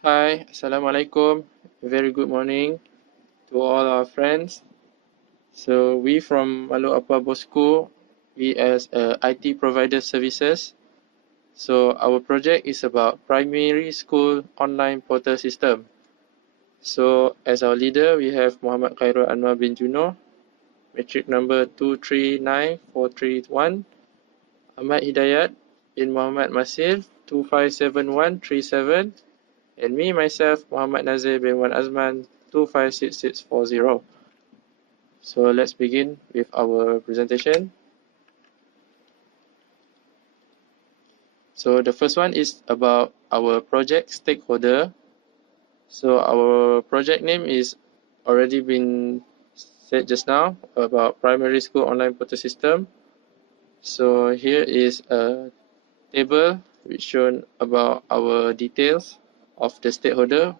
Hi, Assalamualaikum. Very good morning to all our friends. So we from Malu Apa Bosku, we as IT provider services. So our project is about primary school online portal system. So as our leader, we have Muhammad Khairul Anwar bin Juno, matric number 239431, Ahmad Hidayat bin Muhammad Masir 257137, and me myself Muhammad Nazir bin Wan Azman 256640. So let's begin with our presentation. So the first one is about our project stakeholder. So our project name is already been said just now about primary school online portal system. So here is a table which shown about our details of the stakeholder,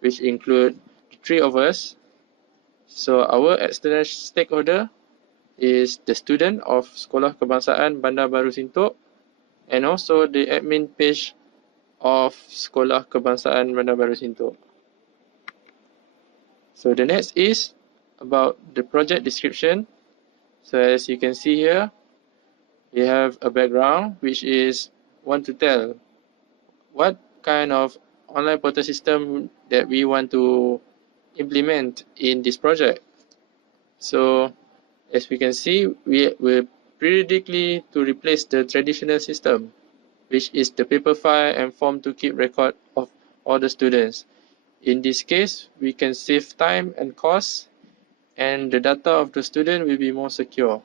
which include three of us. So our external stakeholder is the student of Sekolah Kebangsaan Bandar Baru Sintok and also the admin page of Sekolah Kebangsaan Bandar Baru Sintok. So the next is about the project description. So as you can see here, we have a background which is want to tell what kind of online portal system that we want to implement in this project. So as we can see, we will periodically to replace the traditional system, which is the paper file and form to keep record of all the students. In this case, we can save time and cost, and the data of the student will be more secure.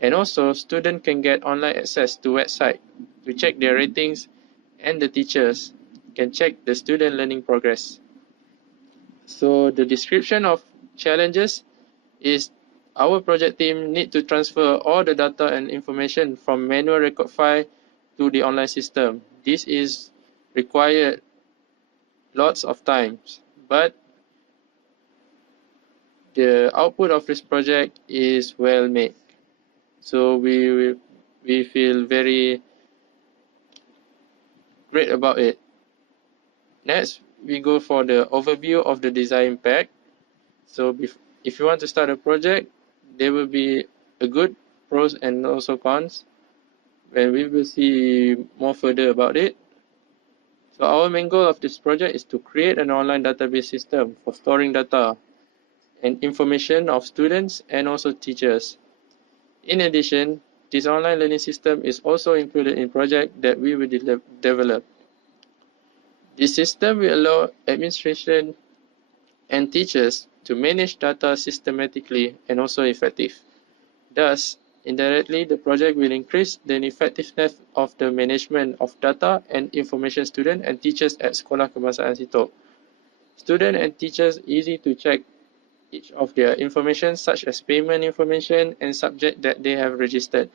And also, students can get online access to website to check their ratings, and the teachers can check the student learning progress. So the description of challenges is our project team need to transfer all the data and information from manual record file to the online system. This is required lots of times, but the output of this project is well made. So we feel very great about it. Next, we go for the overview of the design pack. So if you want to start a project, there will be a good pros and also cons, and we will see more further about it. So our main goal of this project is to create an online database system for storing data and information of students and also teachers. In addition, this online learning system is also included in project that we will develop. This system will allow administration and teachers to manage data systematically and also effective. Thus, indirectly, the project will increase the effectiveness of the management of data and information students and teachers at Sekolah Kebangsaan Sintok. Students and teachers easy to check each of their information such as payment information and subject that they have registered.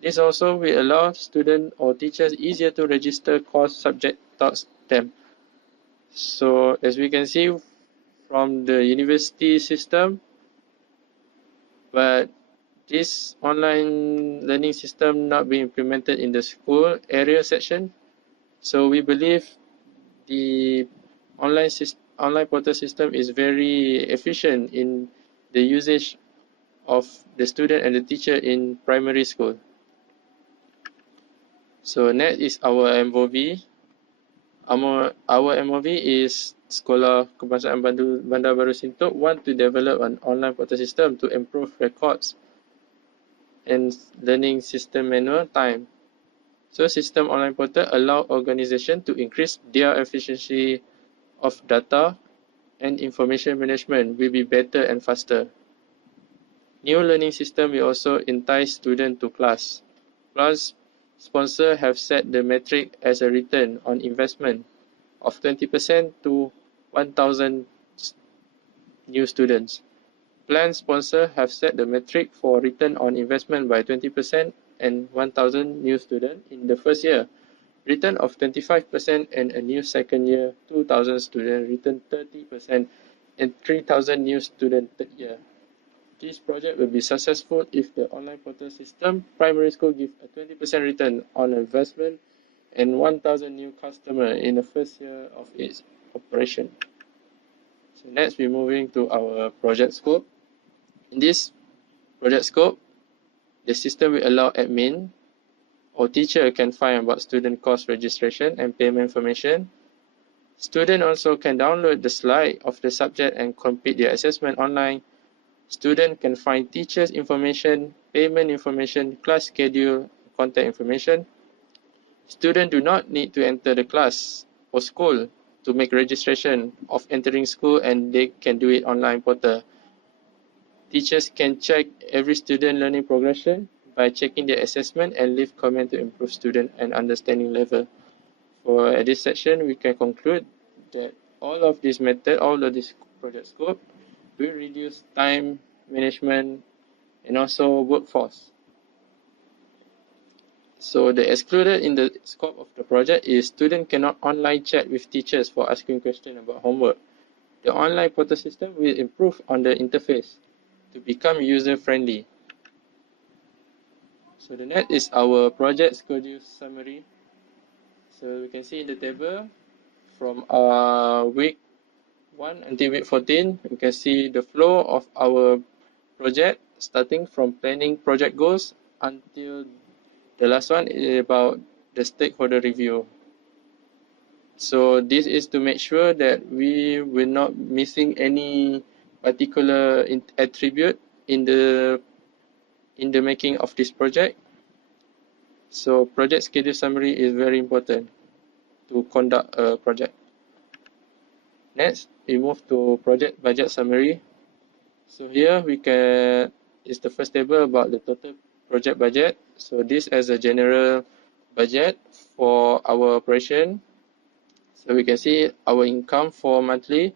This also will allow students or teachers easier to register course subject taught them. So as we can see from the university system, but this online learning system not being implemented in the school area section. So we believe the online portal system is very efficient in the usage of the student and the teacher in primary school. So next is our MOV. Our MOV is Sekolah Kebangsaan Bandar Baru Sintok want to develop an online portal system to improve records and learning system manual time. So system online portal allow organization to increase their efficiency of data and information management will be better and faster. New learning system will also entice students to class. Plus, sponsor have set the metric as a return on investment of 20% to 1,000 new students. Plan sponsor have set the metric for return on investment by 20% and 1,000 new students in the first year. Return of 25% and a new second year, 2,000 students, return 30% and 3,000 new students third year. This project will be successful if the online portal system primary school give a 20% return on investment and 1,000 new customers in the first year of its operation. So next, we're moving to our project scope. In this project scope, the system will allow admin or teacher can find about student course registration and payment information. Student also can download the slide of the subject and complete their assessment online. Student can find teachers' information, payment information, class schedule, contact information. Students do not need to enter the class or school to make registration of entering school, and they can do it online portal. Teachers can check every student learning progression by checking their assessment and leave comment to improve student and understanding level. For this section, we can conclude that all of this method, all of this project scope will reduce time management and also workforce. So the excluded in the scope of the project is student cannot online chat with teachers for asking questions about homework. The online portal system will improve on the interface to become user-friendly. So the next is our project schedule summary. So we can see in the table from week 1 until week 14, we can see the flow of our project starting from planning project goals until the last one is about the stakeholder review. So this is to make sure that we will not missing any particular attribute in the making of this project. So project schedule summary is very important to conduct a project. Next, we move to project budget summary. So here we can is the first table about the total project budget. So this as a general budget for our operation. So we can see our income for monthly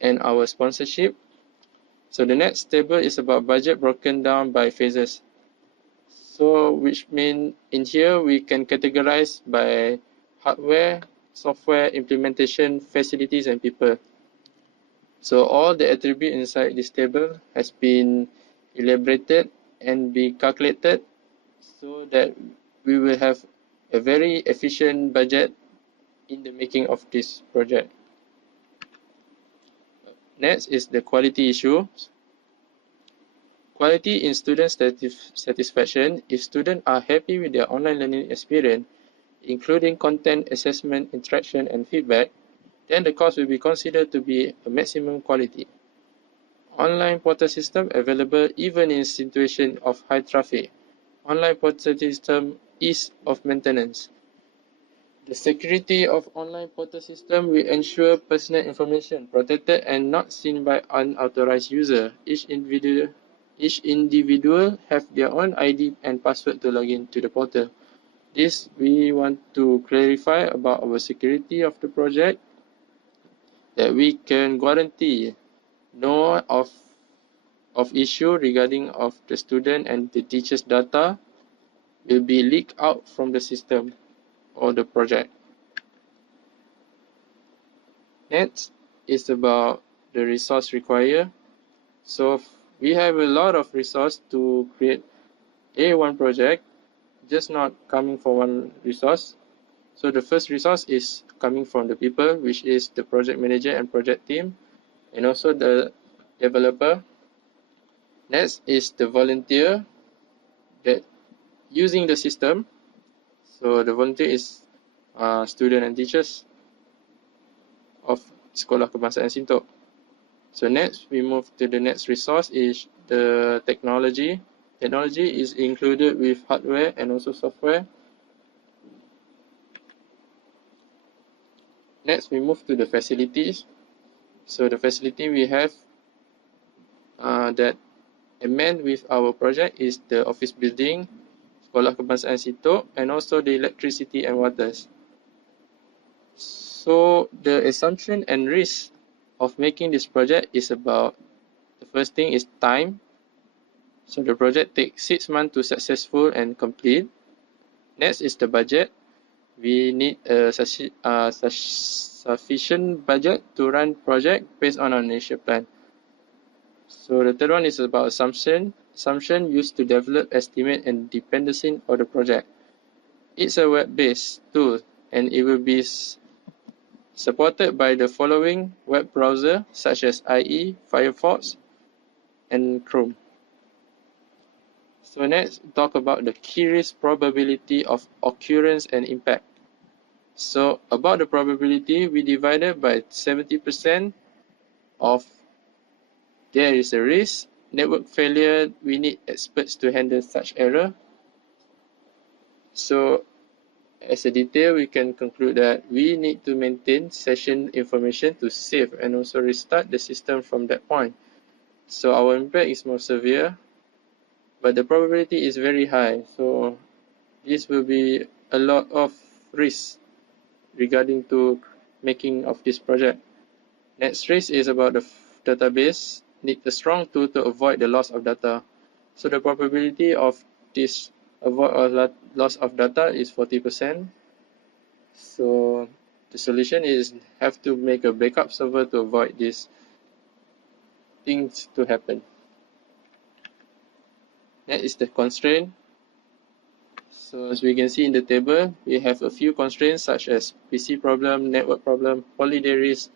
and our sponsorship. So the next table is about budget broken down by phases. So which mean in here we can categorize by hardware, software, implementation, facilities, and people. So all the attributes inside this table has been elaborated and be calculated so that we will have a very efficient budget in the making of this project. Next is the quality issue. Quality in student satisfaction. If students are happy with their online learning experience, including content, assessment, interaction, and feedback, then the course will be considered to be a maximum quality. Online portal system available even in situation of high traffic. Online portal system ease of maintenance. The security of online portal system will ensure personal information protected and not seen by unauthorized user. Each individual have their own ID and password to log in to the portal. This we want to clarify about our security of the project, that we can guarantee no of issue regarding of the student and the teacher's data will be leaked out from the system or the project. Next is about the resource required. So we have a lot of resource to create one project, just not coming from one resource. So the first resource is coming from the people, which is the project manager and project team, and also the developer. Next is the volunteer that using the system. So the volunteer is student and teachers of Sekolah Kebangsaan Sintok. So next, we move to the next resource is the technology. Technology is included with hardware and also software. Next, we move to the facilities. So the facility we have that amend with our project is the office building, Sekolah Kebangsaan Sintok, and also the electricity and waters. So the assumption and risk of making this project is about, the first thing is time. So the project takes 6 months to successful and complete. Next is the budget. We need a sufficient budget to run project based on our initial plan. So the third one is about assumption used to develop, estimate, and dependency of the project. It's a web-based tool and it will be supported by the following web browser such as IE, Firefox, and Chrome. So next, talk about the key risk probability of occurrence and impact. So about the probability, we divided by 70% of there is a risk. Network failure, we need experts to handle such error. So as a detail, we can conclude that we need to maintain session information to save and also restart the system from that point. So our impact is more severe, but the probability is very high. So this will be a lot of risk regarding to making of this project. Next risk is about the database. Need a strong tool to avoid the loss of data. So the probability of this avoid or loss of data is 40%. So the solution is have to make a backup server to avoid these things to happen. That is the constraint. So as we can see in the table, we have a few constraints such as PC problem, network problem, holiday risk,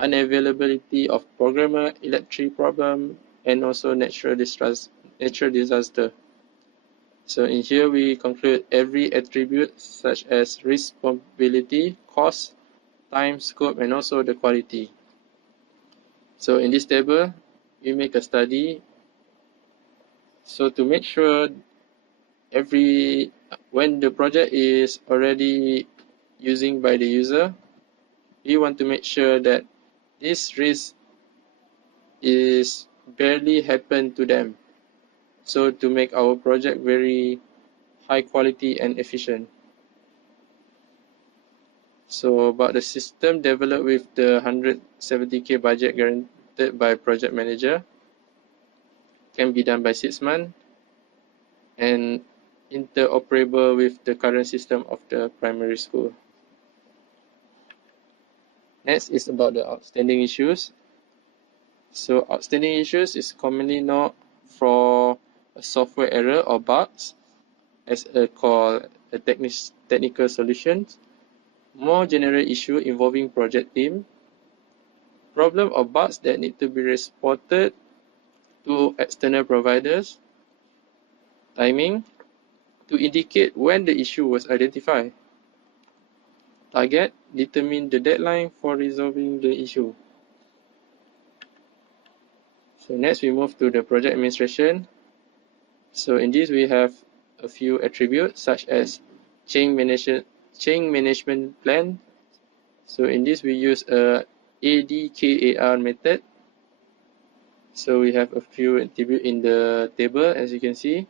unavailability of programmer, electric problem, and also natural disaster. So in here we conclude every attribute such as risk probability, cost, time, scope, and also the quality. So in this table, we make a study. So to make sure when the project is already using by the user, we want to make sure that this risk is barely happen to them. So to make our project very high quality and efficient. So about the system developed with the 170k budget guaranteed by project manager can be done by 6 months and interoperable with the current system of the primary school. Next is about the outstanding issues. So outstanding issues is commonly known for a software error or bugs as called a technical solutions. More general issue involving project team. Problem or bugs that need to be reported to external providers. Timing to indicate when the issue was identified. Target determine the deadline for resolving the issue. So next we move to the project administration. So in this we have a few attributes such as chain management plan. So in this we use a ADKAR method. So we have a few attributes in the table as you can see.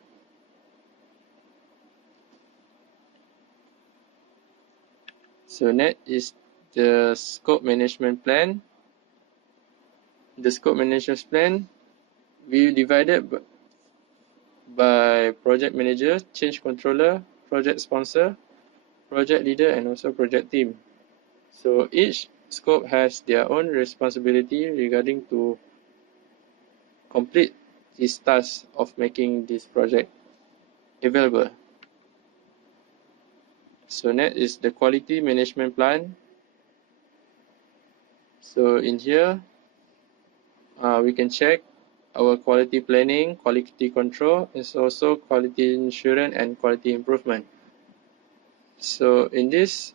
So next is the scope management plan. The scope management plan we divided by project manager, change controller, project sponsor, project leader, and also project team. So each scope has their own responsibility regarding to complete this task of making this project available. So next is the quality management plan. So in here, we can check our quality planning, quality control, and also quality assurance and quality improvement. So in this,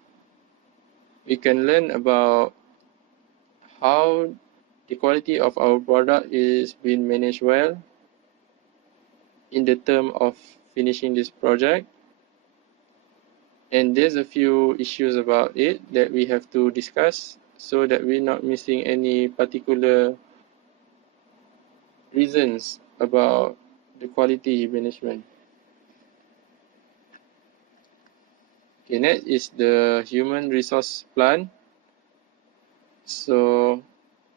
we can learn about how the quality of our product is being managed well in the term of finishing this project. And there's a few issues about it that we have to discuss so that we're not missing any particular reasons about the quality management. Okay, next is the human resource plan. So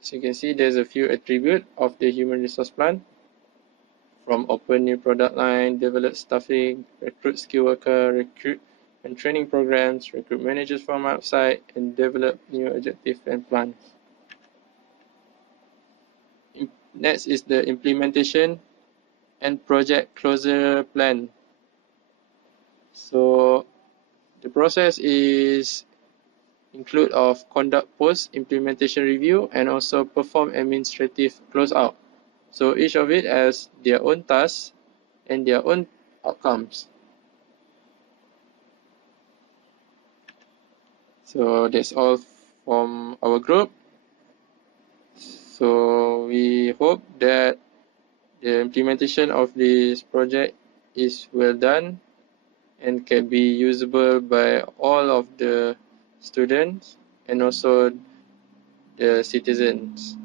as you can see, there's a few attributes of the human resource plan. From open new product line, develop staffing, recruit skill worker, recruit and training programs, recruit managers from outside, and develop new objective and plans. Next is the implementation and project closure plan. So The process is include of conduct post implementation review and also perform administrative closeout. So each of it has their own tasks and their own outcomes. So that's all from our group. So we hope that the implementation of this project is well done and can be usable by all of the students and also the citizens.